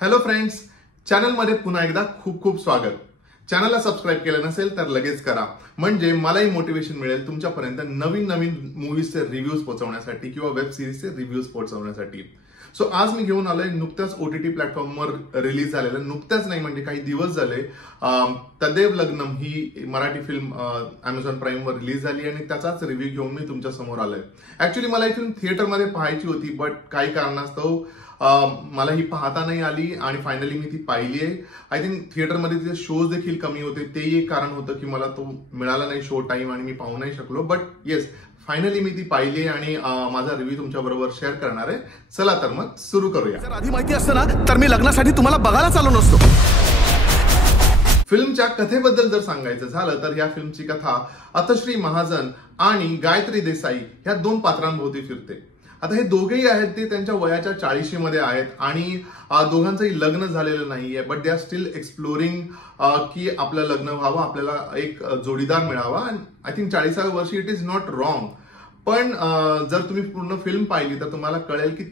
Hello friends, चॅनलमध्ये पुन्हा एकदा खूप खूप स्वागत. चॅनलला सबस्क्राईब केलं नसेल तर लगेच करा, म्हणजे मलाही मोटिवेशन मिळेल तुमच्यापर्यंत नवीन मूवीजचे रिव्ह्यूज पोहोचवण्यासाठी किंवा वेब सिरीजचे रिव्ह्यूज पोहोचवण्यासाठी. सो आज मी घेऊन आलोय नुकत्याच OTT प्लॅटफॉर्मवर रिलीज झालेलं, नुकत्याच नाही म्हणजे काही दिवस झाले, तदेव लग्नम ही मराठी फिल्म Amazon प्राईमवर रिलीज झाली आणि त्याचाच रिव्ह्यू घेऊन मी तुमच्या समोर आलोय. ऍक्च्युली मला ही फिल्म थिएटरमध्ये पाहायची होती, बट काही कारणास्तव मला ही पाहता नाही आली आणि फायनली मी ती पाहिली आहे. आय थिंक थिएटरमध्ये तिचे शोज देखील कमी होते, तेही एक कारण होतं की मला तो मिळाला नाही शो टाइम आणि मी पाहू नाही शकलो. बट येस, फायनली मी ती पाहिली आणि माझा रिव्ह्यू तुमच्या बरोबर शेअर करणार आहे. चला तर मग सुरू करूया. जर आधी माहिती असतं ना तर मी लग्नासाठी तुम्हाला बघायला चाललो नसतो. फिल्मच्या कथेबद्दल जर सांगायचं झालं तर या फिल्मची कथा अतश्री महाजन आणि गायत्री देसाई ह्या दोन पात्रांभोवती फिरते. आता हे दोघेही आहेत ते त्यांच्या वयाच्या 40शी मध्ये आहेत आणि दोघांचंही लग्न झालेलं नाहीये, but they are still exploring की आपलं लग्न व्हावं, आपल्याला एक जोडीदार मिळावा. आय थिंक 40व्या वर्षी इट इज नॉट रॉंग. पण जर तुम्ही पूर्ण फिल्म पाहिली तर तुम्हाला कळेल की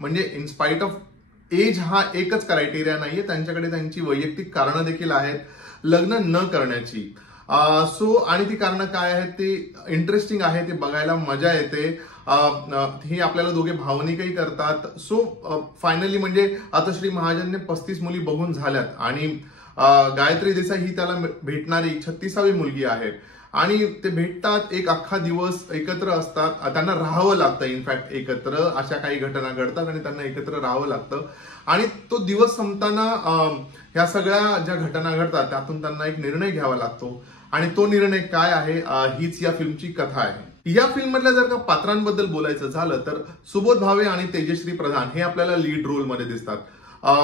म्हणजे इन स्पाइट ऑफ एज हा एकच क्रायटेरिया नाहीये, त्यांच्याकडे त्यांची वैयक्तिक कारणं देखील आहेत लग्न न करण्याची. आणि ती कारणं काय आहेत ते इंटरेस्टिंग आहे, ते बघायला मजा येते. हे आपल्याला दोघे भावनिकही करतात. सो फायनली म्हणजे अतश्री महाजनने 35 मुली बघून झाल्यात आणि गायत्री देसाई ही त्याला भेटणारी 36वी मुलगी आहे आणि ते भेटतात, एक अख्खा दिवस एकत्र असतात, त्यांना राहावं लागतं. इनफॅक्ट एकत्र अशा काही घटना घडतात आणि त्यांना एकत्र राहावं लागतं आणि तो दिवस संपताना ह्या सगळ्या ज्या घटना घडतात त्यातून त्यांना एक निर्णय घ्यावा लागतो आणि तो निर्णय काय आहे हीच या फिल्मची कथा आहे. या फिल्म मधल्या जर का पात्रांबद्दल बोलायचं झालं तर सुबोध भावे आणि तेजश्री प्रधान हे आपल्याला लीड रोल मध्ये दिसतात.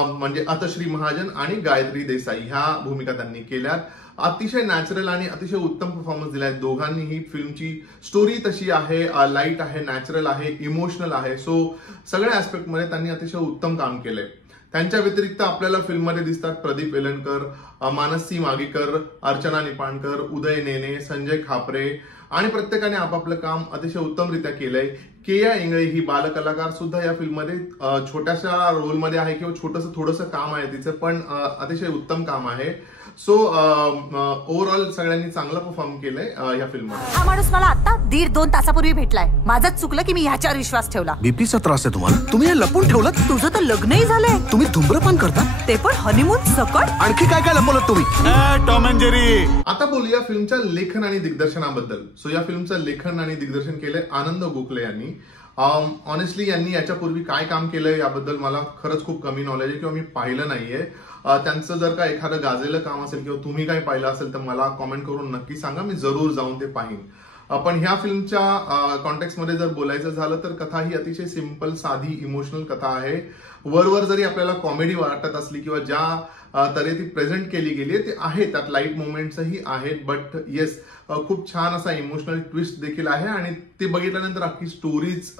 म्हणजे अतश्री महाजन आणि गायत्री देसाई ह्या भूमिका त्यांनी केल्यात. अतिशय नॅचरल आणि अतिशय उत्तम परफॉर्मन्स दिलाय दोघांनी. ही फिल्मची स्टोरी तशी आहे, लाईट आहे, नॅचरल आहे, इमोशनल आहे. सो सगळ्या ऍस्पेक्ट मध्ये त्यांनी अतिशय उत्तम काम केलंय. त्यांच्या व्यतिरिक्त आपल्याला फिल्ममध्ये दिसतात प्रदीप वेलणकर, मानसी मागीकर, अर्चना निपाणकर, उदय नेने, संजय खापरे आणि प्रत्येकाने आपापलं काम अतिशय उत्तमरित्या केलंय. केया इंगळे ही बालकलाकार सुद्धा या फिल्ममध्ये छोट्याशा रोलमध्ये आहे किंवा थोडंसं काम आहे तिचं, पण अतिशय उत्तम काम आहे. सो ओव्हरऑल सगळ्यांनी चांगला परफॉर्म केलंय या फिल्ममध्ये. हा माणूस मला आता 1.5-2 तासापूर्वी भेटलाय. माझंच चुकलं की मी ह्याच्यावर विश्वास ठेवला. बीपीचा त्रास आहे तुम्हाला? तुम्ही हे लपून ठेवलं? तुझं तर लग्नही झालंय. तुम्ही धूम्रपान करता? ते पण हनीमून सकट. आणखी काय काय लपवलं तुम्ही? Tom and Jerry. आता बोलूया फिल्मच्या लेखन आणि दिग्दर्शनाबद्दल. सो या फिल्मचं लेखन आणि दिग्दर्शन केलंय आनंद गोखले यांनी. ऑनेस्टली यांनी याच्यापूर्वी काय काम केलंय याबद्दल मला खरंच खूप कमी नॉलेज आहे किंवा मी पाहिलं नाहीये. त्यांचं जर का एखादं गाजलेलं काम असेल किंवा तुम्ही काही पाहिलं असेल तर मला कॉमेंट करून नक्की सांगा, मी जरूर जाऊन ते पाहीन. पण ह्या फिल्मच्या कॉन्टेक्स्ट जर बोलायचं झालं तर कथा ही अतिशय सिंपल, साधी, इमोशनल कथा आहे. वरवर जरी आपल्याला कॉमेडी वाटत असली किंवा ज्या तरी ती प्रेझेंट केली गेली ते आहे, त्यात लाईट मोमेंट्सही आहेत, बट येस खूप छान असा इमोशनल ट्विस्ट देखील आहे आणि ते बघितल्यानंतर अख्खी स्टोरीज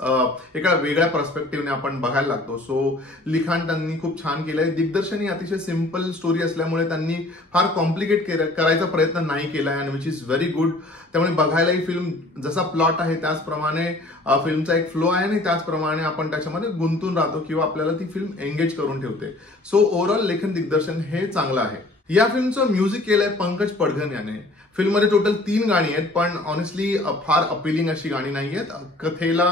एका वेगळ्या पर्स्पेक्टिव्हने आपण बघायला लागतो. सो लिखाण त्यांनी खूप छान केलंय. दिग्दर्शन ही अतिशय सिंपल स्टोरी असल्यामुळे त्यांनी फार कॉम्प्लिकेट करायचा प्रयत्न नाही केलाय आणि विच इज व्हेरी गुड. त्यामुळे बघायला ही फिल्म जसा प्लॉट आहे त्याचप्रमाणे फिल्मचा एक फ्लो आहे आणि त्याचप्रमाणे आपण त्याच्यामध्ये गुंतून राहतो किंवा आपल्याला ती फिल्म एंगेज करून ठेवते. सो ओव्हरऑल लेखन दिग्दर्शन हे चांगलं आहे. या फिल्मचं म्युझिक केलंय पंकज पडघन याने. फिल्ममध्ये टोटल 3 गाणी आहेत, पण ऑनेस्टली फार अपिलिंग अशी गाणी नाही आहेत, कथेला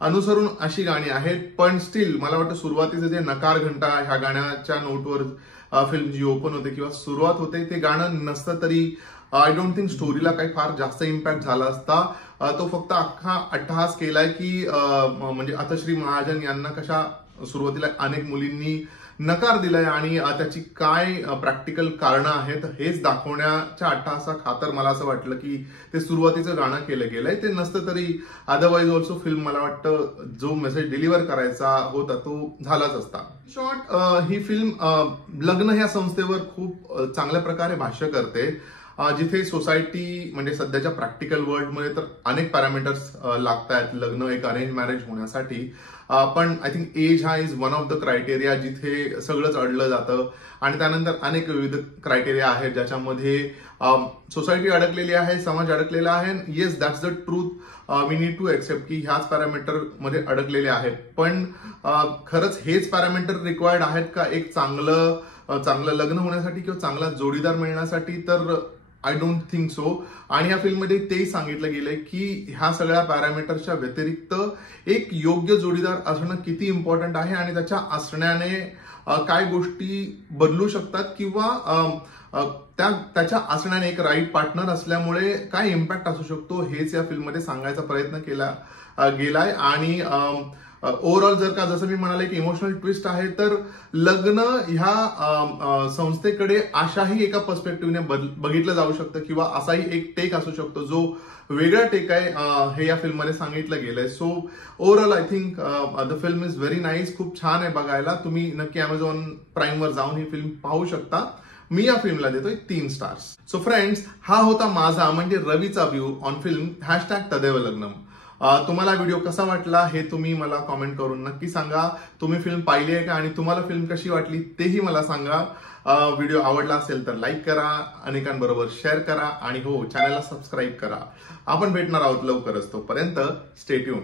अनुसरून अशी गाणी आहेत. पण स्टील मला वाटतं सुरुवातीचं जे नकार घंटा ह्या गाण्याच्या नोटवर फिल्म जी ओपन होते किंवा सुरुवात होते ते गाणं नसतं तरी आय डोंट थिंक स्टोरीला काही फार जास्त इम्पॅक्ट झाला असता. तो फक्त अख्खा अट्टहास केलाय की म्हणजे अतश्री महाजन यांना कशा सुरुवातीला अनेक मुलींनी नकार दिलाय आणि त्याची काय प्रॅक्टिकल कारणं आहेत हेच दाखवण्याच्या अट्टहासा खातर मला असं वाटलं की ते सुरुवातीचं गाणं केलं गेलंय. ते नसतं तरी अदरवाईज ऑल्सो फिल्म मला वाटतं जो मेसेज डिलिव्हर करायचा होता तो झालाच असता. शॉर्ट ही फिल्म लग्न ह्या संस्थेवर खूप चांगल्या प्रकारे भाष्य करते जिथे सोसायटी म्हणजे सध्याच्या प्रॅक्टिकल वर्ल्डमध्ये तर अनेक पॅरामीटर्स लागतात लग्न एक अरेंज मॅरेज होण्यासाठी, पण आय थिंक एज हा is one of the criteria जिथे सगळंच अडलं जातं. आणि त्यानंतर अनेक विविध क्रायटेरिया आहेत ज्याच्यामध्ये सोसायटी अडकलेली आहे, समाज अडकलेला आहे. Yes, that's the truth. We need to accept की ह्याच पॅरामीटर मध्ये अडकलेले आहेत. पण खरंच हेच पॅरामीटर रिक्वायर्ड आहेत का एक चांगलं लग्न होण्यासाठी किंवा चांगला जोडीदार मिळण्यासाठी? तर आय डोंट थिंक सो. आणि या फिल्ममध्ये तेही सांगितलं गेलंय की ह्या सगळ्या पॅरामीटरच्या व्यतिरिक्त एक योग्य जोडीदार असणं किती इम्पॉर्टंट आहे आणि त्याच्या असण्याने काय गोष्टी बदलू शकतात किंवा त्याच्या असण्याने एक राईट पार्टनर असल्यामुळे काय इम्पॅक्ट असू शकतो हेच या फिल्ममध्ये सांगायचा प्रयत्न केला गेलाय. आणि ओव्हरऑल जर का जसं मी म्हणाले की इमोशनल ट्विस्ट आहे, तर लग्न ह्या संस्थेकडे अशाही एका पर्स्पेक्टिव्हने बघितलं जाऊ शकतं किंवा असाही एक टेक असू शकतो जो वेगळा टेक आहे हे या फिल्ममध्ये सांगितलं गेलंय. So overall I think the film is very nice. खूप छान आहे बघायला. तुम्ही नक्की अमेझॉन प्राईमवर जाऊन ही फिल्म पाहू शकता. मी या फिल्मला देतोय 3 स्टार्स. सो फ्रेंड्स, हा होता माझा म्हणजे रवीचा व्ह्यू ऑन फिल्म #तदेव लग्नम. तुम्हाला व्हिडिओ कसा वाटला हे तुम्ही मला कॉमेंट करून नक्की सांगा. तुम्ही फिल्म पाहिली आहे का आणि तुम्हाला फिल्म कशी वाटली तेही मला सांगा. व्हिडिओ आवडला असेल तर लाईक करा, अनेकांबरोबर शेअर करा आणि हो, चॅनलला सबस्क्राईब करा. आपण भेटणार आहोत लवकरच. तोपर्यंत स्टे ट्यून.